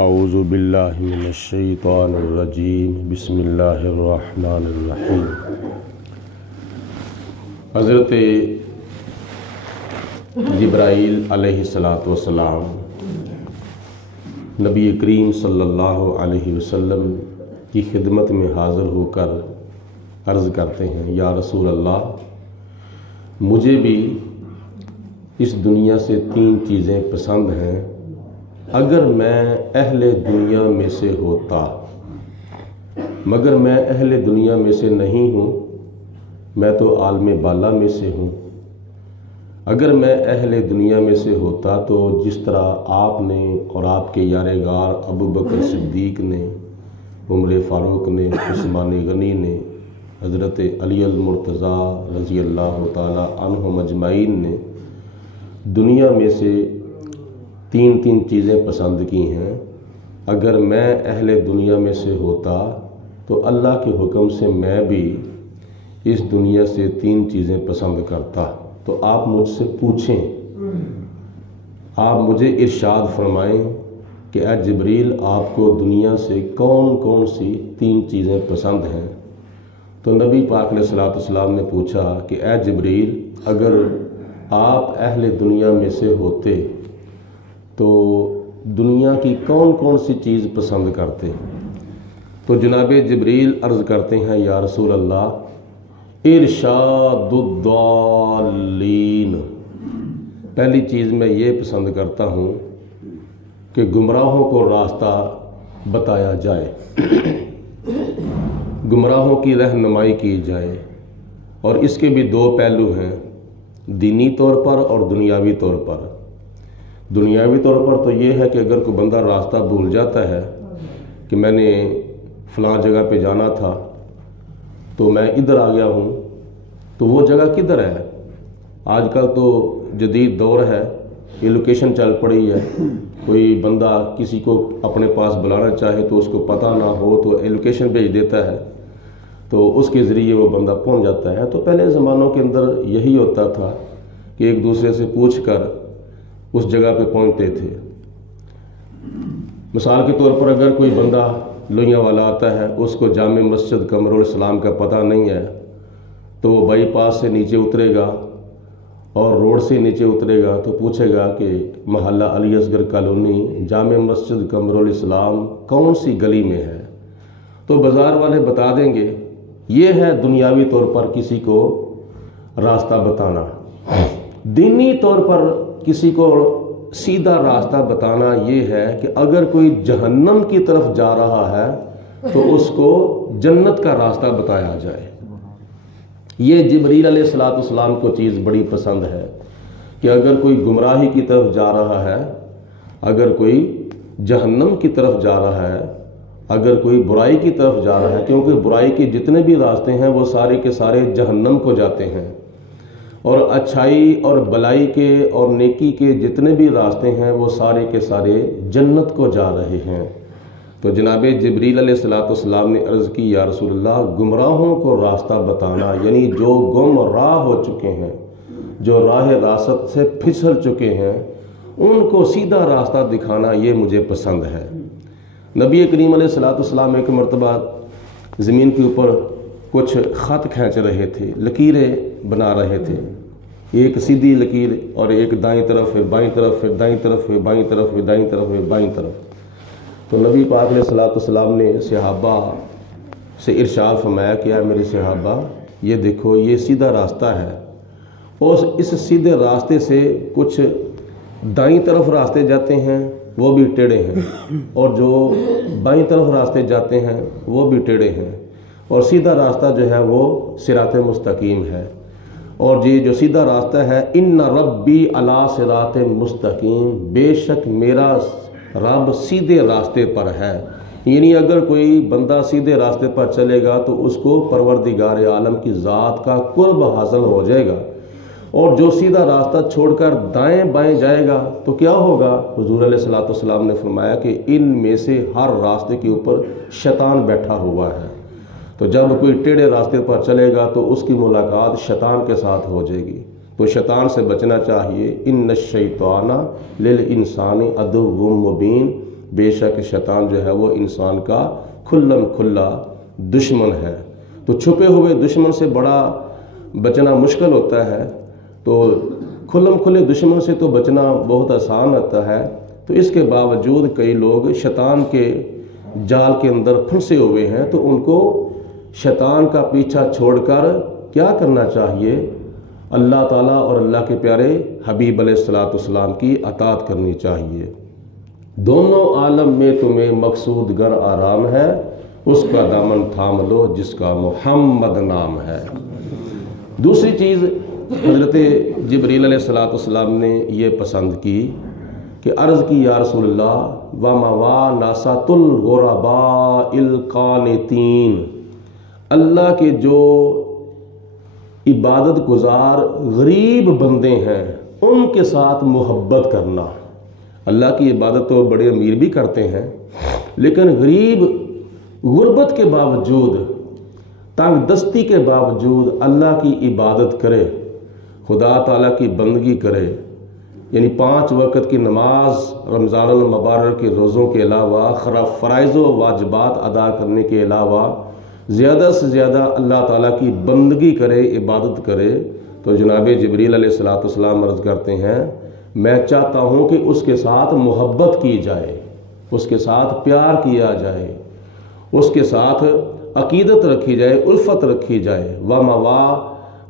اعوذ باللہ من الشیطان الرجیم بسم اللہ الرحمن الرحیم۔ حضرت جبرائیل علیہ السلام نبی کریم صلی اللہ علیہ وسلم کی خدمت میں حاضر ہو کر عرض کرتے ہیں، یا رسول اللہ، مجھے بھی اس دنیا سے 3 چیزیں پسند ہیں۔ اگر میں اہل دنیا میں سے ہوتا، مگر میں اہل دنیا میں سے نہیں ہوں، میں تو عالم بالا میں سے ہوں۔ اگر میں اہل دنیا میں سے ہوتا تو جس طرح آپ نے اور آپ کے یار غار ابو بکر صدیق نے، عمر فاروق نے، عثمان غنی نے، حضرت علی المرتضیٰ رضی اللہ تعالی عنہم اجمعین نے دنیا میں سے 3 چیزیں پسند کی ہیں، اگر میں اہل دنیا میں سے ہوتا تو اللہ کے حکم سے میں بھی اس دنیا سے 3 چیزیں پسند کرتا۔ تو آپ مجھ سے پوچھیں، آپ مجھے ارشاد فرمائیں کہ اے جبریل، آپ کو دنیا سے کون کون سی 3 چیزیں پسند ہیں؟ تو نبی پاک علیہ السلام نے پوچھا کہ اے جبریل، اگر آپ اہل دنیا میں سے ہوتے تو دنیا کی کون کون سی چیز پسند کرتے؟ تو جناب جبریل عرض کرتے ہیں، یا رسول اللہ، ارشاد الضالین، پہلی چیز میں یہ پسند کرتا ہوں کہ گمراہوں کو راستہ بتایا جائے، گمراہوں کی رہنمائی کی جائے۔ اور اس کے بھی 2 پہلو ہیں، دینی طور پر اور دنیاوی طور پر۔ دنیاوی طور پر تو یہ ہے کہ اگر کوئی بندہ راستہ بھول جاتا ہے کہ میں نے فلاں جگہ پہ جانا تھا تو میں ادھر آ گیا ہوں، تو وہ جگہ کدھر ہے؟ آج کل تو جدید دور ہے، یہ لوکیشن چل پڑی ہے۔ کوئی بندہ کسی کو اپنے پاس بلانا چاہے تو اس کو پتہ نہ ہو تو لوکیشن بھیج دیتا ہے، تو اس کے ذریعے وہ بندہ پہنچ جاتا ہے۔ تو پہلے زمانوں کے اندر یہی ہوتا تھا کہ ایک دوسرے سے پوچھ کر اس جگہ پہ پہنچتے تھے۔ مثال کے طور پر اگر کوئی بندہ لوہیاں والا آتا ہے، اس کو جامع مسجد قمر الاسلام کا پتہ نہیں ہے، تو وہ بائی پاس سے نیچے اترے گا اور روڈ سے نیچے اترے گا تو پوچھے گا کہ محلہ علی اصغر کالونی جامع مسجد قمر الاسلام کون سی گلی میں ہے؟ تو بازار والے بتا دیں گے۔ یہ ہے دنیاوی طور پر کسی کو راستہ بتانا۔ دینی طور پر کسی کو سیدھا راستہ بتانا یہ ہے کہ اگر کوئی جہنم کی طرف جا رہا ہے تو اس کو جنت کا راستہ بتایا جائے۔ یہ جبریل علیہ السلام کو چیز بڑی پسند ہے کہ اگر کوئی گمراہی کی طرف جا رہا ہے، اگر کوئی جہنم کی طرف جا رہا ہے، اگر کوئی برائی کی طرف جا رہا ہے، کیونکہ برائی کے جتنے بھی راستے ہیں وہ سارے کے سارے جہنم کو جاتے ہیں، اور اچھائی اور بلائی کے اور نیکی کے جتنے بھی راستے ہیں وہ سارے کے سارے جنت کو جا رہے ہیں۔ تو جناب جبریل علیہ السلام نے عرض کی، یا رسول اللہ، گمراہوں کو راستہ بتانا، یعنی جو گمراہ ہو چکے ہیں، جو راہ راست سے پھسل چکے ہیں، ان کو سیدھا راستہ دکھانا یہ مجھے پسند ہے۔ نبی کریم علیہ السلام ایک مرتبہ زمین کے اوپر کچھ خط کھینچ رہے تھے، لکیریں بنا رہے تھے، ایک سیدھی لکیر اور ایک دائیں طرف، پھر بائیں طرف، پھر دائیں طرف، پھر بائیں طرف، پھر دائیں طرف، پھر بائیں طرف۔ تو نبی پاک علیہ السلام نے صحابہ سے ارشاد فرمایا کہ اے میرے صحابہ، یہ دیکھو، یہ سیدھا راستہ ہے، اور اس سیدھے راستے سے کچھ دائیں طرف راستے جاتے ہیں وہ بھی ٹیڑھے ہیں، اور جو بائیں طرف راستے جاتے ہیں وہ بھی ٹیڑھے ہیں، اور سیدھا راستہ جو ہے وہ صراط مستقیم ہے۔ اور یہ جو سیدھا راستہ ہے، ان ربی علی صراط مستقیم، بے شک میرا رب سیدھے راستے پر ہے۔ یعنی اگر کوئی بندہ سیدھے راستے پر چلے گا تو اس کو پروردگار عالم کی ذات کا قرب حاصل ہو جائے گا، اور جو سیدھا راستہ چھوڑ کر دائیں بائیں جائے گا تو کیا ہوگا؟ حضور علیہ السلام نے فرمایا کہ ان میں سے ہر راستے کے اوپر شیطان بیٹھا ہوا ہے۔ تو جب کوئی ٹیڑھے راستے پر چلے گا تو اس کی ملاقات شیطان کے ساتھ ہو جائے گی، تو شیطان سے بچنا چاہیے۔ ان الشیطان للانسان عدو مبین، بے شک شیطان جو ہے وہ انسان کا کھلم کھلا دشمن ہے۔ تو چھپے ہوئے دشمن سے بڑا بچنا مشکل ہوتا ہے، تو کھلم کھلے دشمن سے تو بچنا بہت آسان ہوتا ہے۔ تو اس کے باوجود کئی لوگ شیطان کے جال کے اندر پھنسے ہوئے ہیں، تو ان کو شیطان کا پیچھا چھوڑ کر کیا کرنا چاہیے؟ اللہ تعالیٰ اور اللہ کے پیارے حبیب علیہ السلام کی اطاعت کرنی چاہیے۔ دونوں عالم میں تمہیں مقصود گر آرام ہے، اس کا دامن تھام لو جس کا محمد نام ہے۔ دوسری چیز حضرت جبریل علیہ السلام نے یہ پسند کی کہ عرض کی یا رسول اللہ وَمَوَا نَاسَةُ الْغُرَبَاءِ الْقَانِتِينَ، اللہ کے جو عبادت گزار غریب بندے ہیں ان کے ساتھ محبت کرنا۔ اللہ کی عبادت تو بڑے امیر بھی کرتے ہیں، لیکن غریب غربت کے باوجود، تنگ دستی کے باوجود اللہ کی عبادت کرے، خدا تعالیٰ کی بندگی کرے، یعنی 5 وقت کی نماز، رمضان المبارک کے روزوں کے علاوہ فرائض و واجبات ادا کرنے کے علاوہ زیادہ سے زیادہ اللہ تعالیٰ کی بندگی کرے، عبادت کرے، تو جناب جبریل علیہ السلام عرض کرتے ہیں میں چاہتا ہوں کہ اس کے ساتھ محبت کی جائے، اس کے ساتھ پیار کیا جائے، اس کے ساتھ عقیدت رکھی جائے، الفت رکھی جائے۔ وَمَوَا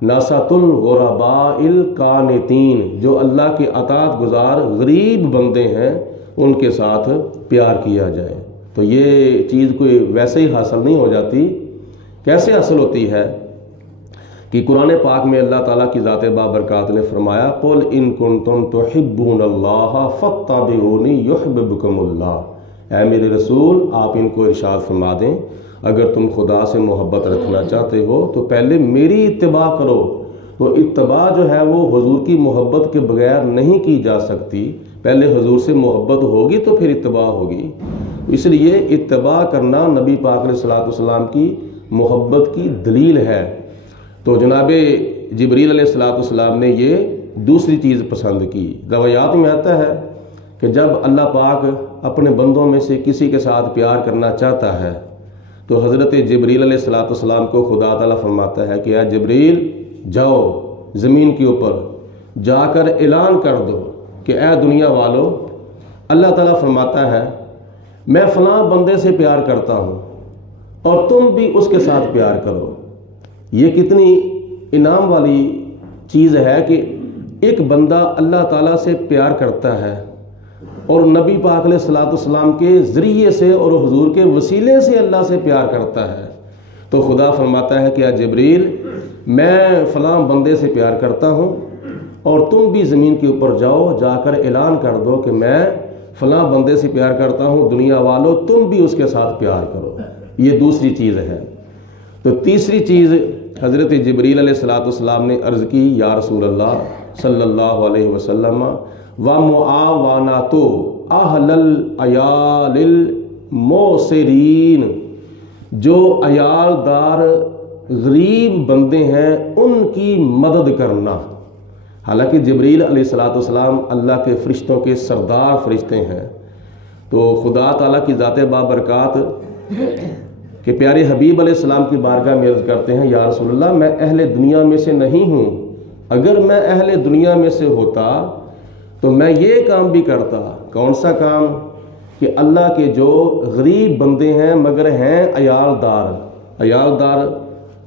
نَاسَةُ الْغُرَبَاءِ الْقَانِتِينَ، جو اللہ کے اطاعت گزار غریب بندے ہیں ان کے ساتھ پیار کیا جائے۔ تو یہ چیز کوئی ویسے ہی حاصل نہیں ہو جاتی۔ کیسے حاصل ہوتی ہے کہ قرآن پاک میں اللہ تعالیٰ کی ذات بابرکات نے فرمایا قُلْ إِن كُنتُمْ تُحِبُّونَ اللَّهَ فَاتَّبِعُونِي يُحْبِبْكُمُ اللَّهُ، اے میرے رسول آپ ان کو ارشاد فرما دیں اگر تم خدا سے محبت رکھنا چاہتے ہو تو پہلے میری اتباع کرو۔ تو اتباع جو ہے وہ حضور کی محبت کے بغیر نہیں کی جا سکتی، پہلے حضور سے محبت ہوگی تو پھر اتباع ہوگی۔ اس لیے اتباع کرنا نبی پاک علیہ السلام کی محبت کی دلیل ہے۔ تو جناب جبریل علیہ السلام نے یہ دوسری چیز پسند کی۔ روایات میں آتا ہے کہ جب اللہ پاک اپنے بندوں میں سے کسی کے ساتھ پیار کرنا چاہتا ہے تو حضرت جبریل علیہ السلام کو خدا تعالیٰ فرماتا ہے کہ اے جبریل جاؤ زمین کے اوپر جا کر اعلان کر دو کہ اے دنیا والو، اللہ تعالیٰ فرماتا ہے میں فلاں بندے سے پیار کرتا ہوں اور تم بھی اس کے ساتھ پیار کرو۔ یہ کتنی انعام والی چیز ہے کہ ایک بندہ اللہ تعالیٰ سے پیار کرتا ہے اور نبی پاک علیہ السلام کے ذریعے سے اور حضور کے وسیلے سے اللہ سے پیار کرتا ہے۔ تو خدا فرماتا ہے کہ اے جبریل میں فلاں بندے سے پیار کرتا ہوں اور تم بھی زمین کے اوپر جاؤ، جا کر اعلان کر دو کہ میں فلاں بندے سے پیار کرتا ہوں، دنیا والو تم بھی اس کے ساتھ پیار کرو۔ یہ دوسری چیز ہے۔ تو تیسری چیز حضرت جبریل علیہ السلام نے عرض کی یا رسول اللہ صلی اللہ علیہ وسلم وَمُعَاوَنَةُ أَهْلَ الْعَيَالِ الْمُوسِرِينَ، جو عیال دار غریب بندے ہیں ان کی مدد کرنا۔ حالانکہ جبریل علیہ السلام اللہ کے فرشتوں کے سردار فرشتے ہیں، تو خدا تعالیٰ کی ذات بابرکات کہ پیارے حبیب علیہ السلام کی بارگاہ میں عرض کرتے ہیں یا رسول اللہ میں اہل دنیا میں سے نہیں ہوں، اگر میں اہل دنیا میں سے ہوتا تو میں یہ کام بھی کرتا۔ کون سا کام؟ کہ اللہ کے جو غریب بندے ہیں مگر ہیں عیال دار۔ عیال دار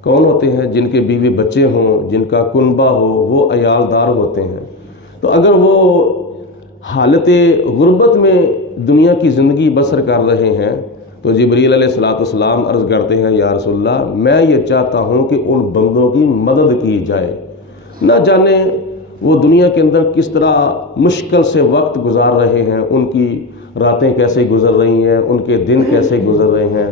کون ہوتے ہیں؟ جن کے بیوی بچے ہوں، جن کا کنبہ ہو، وہ عیال دار ہوتے ہیں۔ تو اگر وہ حالت غربت میں دنیا کی زندگی بسر کر رہے ہیں تو جبریل علیہ السلام عرض کرتے ہیں یا رسول اللہ میں یہ چاہتا ہوں کہ ان بندوں کی مدد کی جائے۔ نہ جانے وہ دنیا کے اندر کس طرح مشکل سے وقت گزار رہے ہیں، ان کی راتیں کیسے گزر رہی ہیں، ان کے دن کیسے گزر رہے ہیں،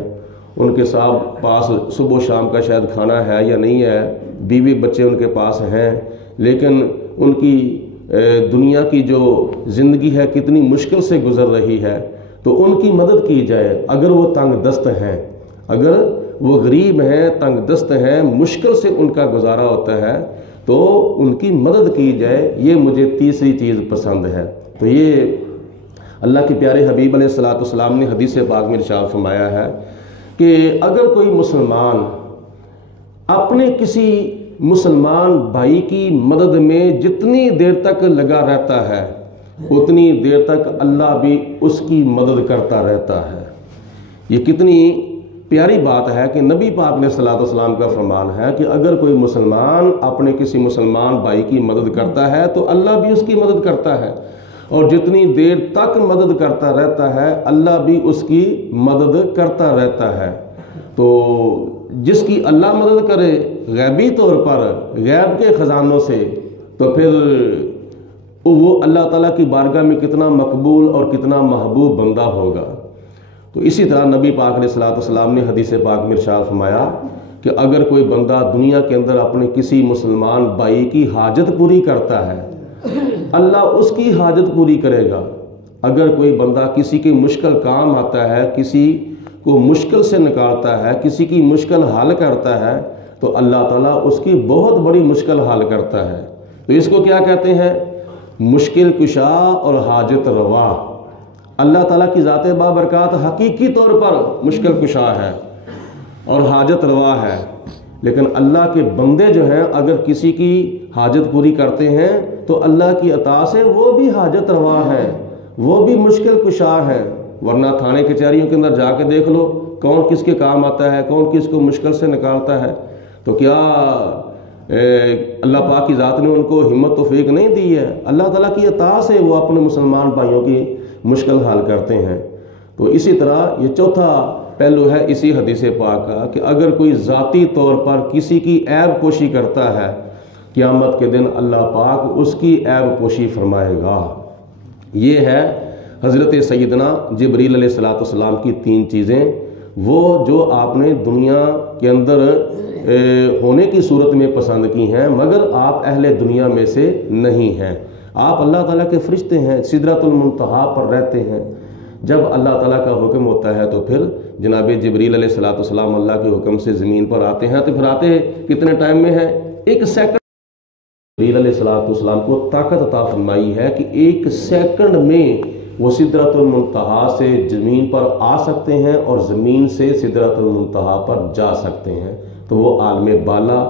ان کے ساتھ پاس صبح و شام کا شاید کھانا ہے یا نہیں ہے، بیوی بچے ان کے پاس ہیں، لیکن ان کی دنیا کی جو زندگی ہے کتنی مشکل سے گزر رہی ہے، تو ان کی مدد کی جائے۔ اگر وہ تنگ دست ہیں، اگر وہ غریب ہیں، تنگ دست ہیں، مشکل سے ان کا گزارا ہوتا ہے تو ان کی مدد کی جائے۔ یہ مجھے تیسری چیز پسند ہے۔ تو یہ اللہ کے پیارے حبیب علیہ الصلوۃ والسلام نے حدیث پاک میں ارشاد فرمایا ہے کہ اگر کوئی مسلمان اپنے کسی مسلمان بھائی کی مدد میں جتنی دیر تک لگا رہتا ہے اتنی دیر تک اللہ بھی اس کی مدد کرتا رہتا ہے۔ یہ کتنی پیاری بات ہے کہ نبی پاک علیہ الصلوۃ والسلام کا فرمان ہے کہ اگر کوئی مسلمان اپنے کسی مسلمان بھائی کی مدد کرتا ہے تو اللہ بھی اس کی مدد کرتا ہے، اور جتنی دیر تک مدد کرتا رہتا ہے اللہ بھی اس کی مدد کرتا رہتا ہے۔ تو جس کی اللہ مدد کرے غیبی طور پر غیب کے خزانوں سے، تو پھر وہ اللہ تعالیٰ کی بارگاہ میں کتنا مقبول اور کتنا محبوب بندہ ہوگا۔ تو اسی طرح نبی پاک علیہ الصلوۃ والسلام نے حدیث پاک میں ارشاد فرمایا کہ اگر کوئی بندہ دنیا کے اندر اپنے کسی مسلمان بھائی کی حاجت پوری کرتا ہے اللہ اس کی حاجت پوری کرے گا۔ اگر کوئی بندہ کسی کے مشکل کام آتا ہے، کسی کو مشکل سے نکالتا ہے، کسی کی مشکل حل کرتا ہے، تو اللہ تعالیٰ اس کی بہت بڑی مشکل حل کرتا ہے۔ تو اس کو کیا کہتے ہیں؟ مشکل کشا اور حاجت روا۔ اللہ تعالیٰ کی ذات بابرکات حقیقی طور پر مشکل کشا ہے اور حاجت روا ہے، لیکن اللہ کے بندے جو ہیں اگر کسی کی حاجت پوری کرتے ہیں تو اللہ کی عطا سے وہ بھی حاجت روا ہے، وہ بھی مشکل کشا ہے۔ ورنہ تھانے کچہریوں کے اندر جا کے دیکھ لو کون کس کے کام آتا ہے، کون کس کو مشکل سے نکالتا ہے، تو کیا اللہ پاک کی ذات نے ان کو ہمت توفیق نہیں دی ہے؟ اللہ تعالیٰ کی عطا سے وہ اپنے مسلمان بھائیوں کی مشکل حل کرتے ہیں۔ تو اسی طرح یہ چوتھا پہلو ہے اسی حدیث پاک کا کہ اگر کوئی ذاتی طور پر کسی کی عیب پوشی کرتا ہے، قیامت کے دن اللہ پاک اس کی عیب پوشی فرمائے گا۔ یہ ہے حضرت سیدنا جبریل علیہ الصلوۃ والسلام کی 3 چیزیں، وہ جو آپ نے دنیا کے اندر ہونے کی صورت میں پسند کی ہیں، مگر آپ اہل دنیا میں سے نہیں ہیں۔ آپ اللہ تعالیٰ کے فرشتے ہیں، سدرۃ المنتہا پر رہتے ہیں۔ جب اللہ تعالیٰ کا حکم ہوتا ہے تو پھر جناب جبریل علیہ الصلوۃ والسلام اللہ کے حکم سے زمین پر آتے ہیں، تو پھر آتے کتنے ٹائم میں ہیں؟ 1 سیکنڈ۔ جبریل علیہ الصلوۃ والسلام کو طاقت عطا فرمائی ہے کہ 1 سیکنڈ میں وہ سدرۃ المنتہا سے زمین پر آ سکتے ہیں اور زمین سے سدرۃ المنتہا پر جا سکتے ہیں۔ تو وہ عالم بالا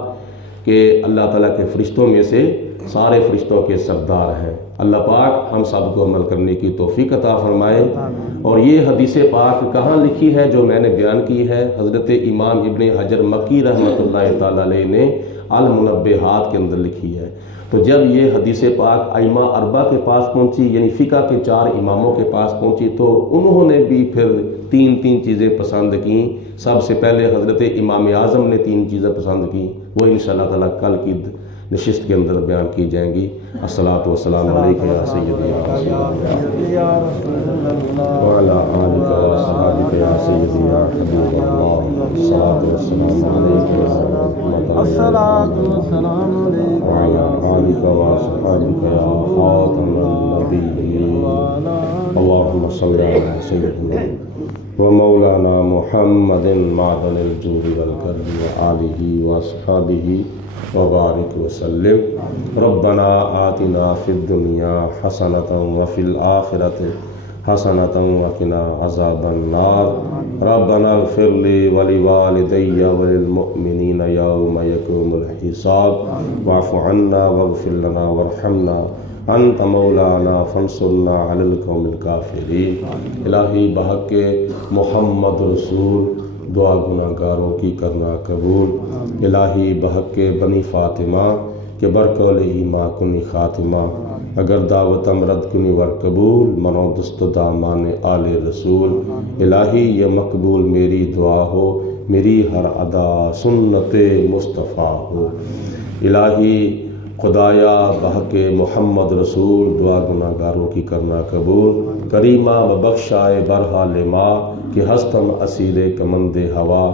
کہ اللہ تعالیٰ کے فرشتوں میں سے سارے فرشتوں کے سردار ہیں۔ اللہ پاک ہم سب کو عمل کرنے کی توفیق عطا فرمائے۔ اور یہ حدیث پاک کہاں لکھی ہے جو میں نے بیان کی ہے؟ حضرت امام ابن حجر مکی رحمۃ اللہ تعالیٰ علیہ نے المنبہات کے اندر لکھی ہے۔ تو جب یہ حدیث پاک ائمہ 4 کے پاس پہنچی، یعنی فقہ کے 4 اماموں کے پاس پہنچی، تو انہوں نے بھی پھر 3 چیزیں پسند کیں۔ سب سے پہلے حضرت امام اعظم نے 3 چیزیں پسند کیں، وہ انشاءاللہ تعالیٰ کل کی نشست کے اندر بیان کی جائیں گی۔ الصلاۃ والسلام علیکم یا سیدی یا رسول اللہ وعلی آلک و اصحابک یا سیدی یا حبیب اللہ۔ الصلاۃ والسلام علیکم یا رحمت اللہ، الصلاۃ والسلام علیکم وعلی آلک و اصحابک یا خاتم النبیین۔ اللہم صل علی سیدنا ومولانا محمد معدن الجود والکرم وآلہ واصحابہ وبارک وسلم۔ ربنا آتنا فی الدنیا حسنۃ وفی الآخرۃ حسنۃ وقنا عذاب النار۔ ربنا اغفر لی ولوالدی وللمؤمنین یوم یقوم الحساب، واعف عنا واغفر لنا وارحمنا، انت مولانا فانصرنا علی القوم الکافرین۔ الہی بحق محمد رسول دعا گناہگاروں کی کرنا قبول۔ الہی بحق بنی فاطمہ کہ برقول ایما کنی خاتمہ، اگر دعوت امرد کنی ور قبول، منو دست دامان آل رسول۔ الہی یہ مقبول میری دعا ہو، میری ہر ادا سنت مصطفیٰ ہو۔ الہی خدایا بحق محمد رسول دعا گناہگاروں کی کرنا قبول۔ کریمہ ببخشائے برحال ما کہ ہستم اسیر کمند ہوا،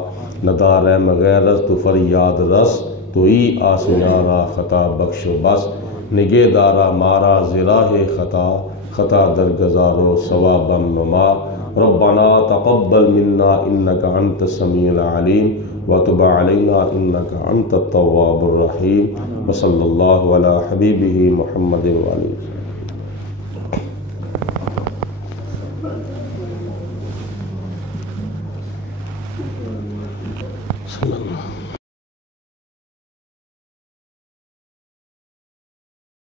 ندار مغیرت تو فریاد رس، تو ای آسنارا خطا بخش و بس، نگے دارا مارا زراہ خطا، خطا درگزارو ثوابا وما۔ ربنا تقبل منا انک انت السمیع العلیم وتب علینا انک انت التواب الرحیم، وصلی اللہ علی حبیبہ محمد وآلہ۔ صلی اللہ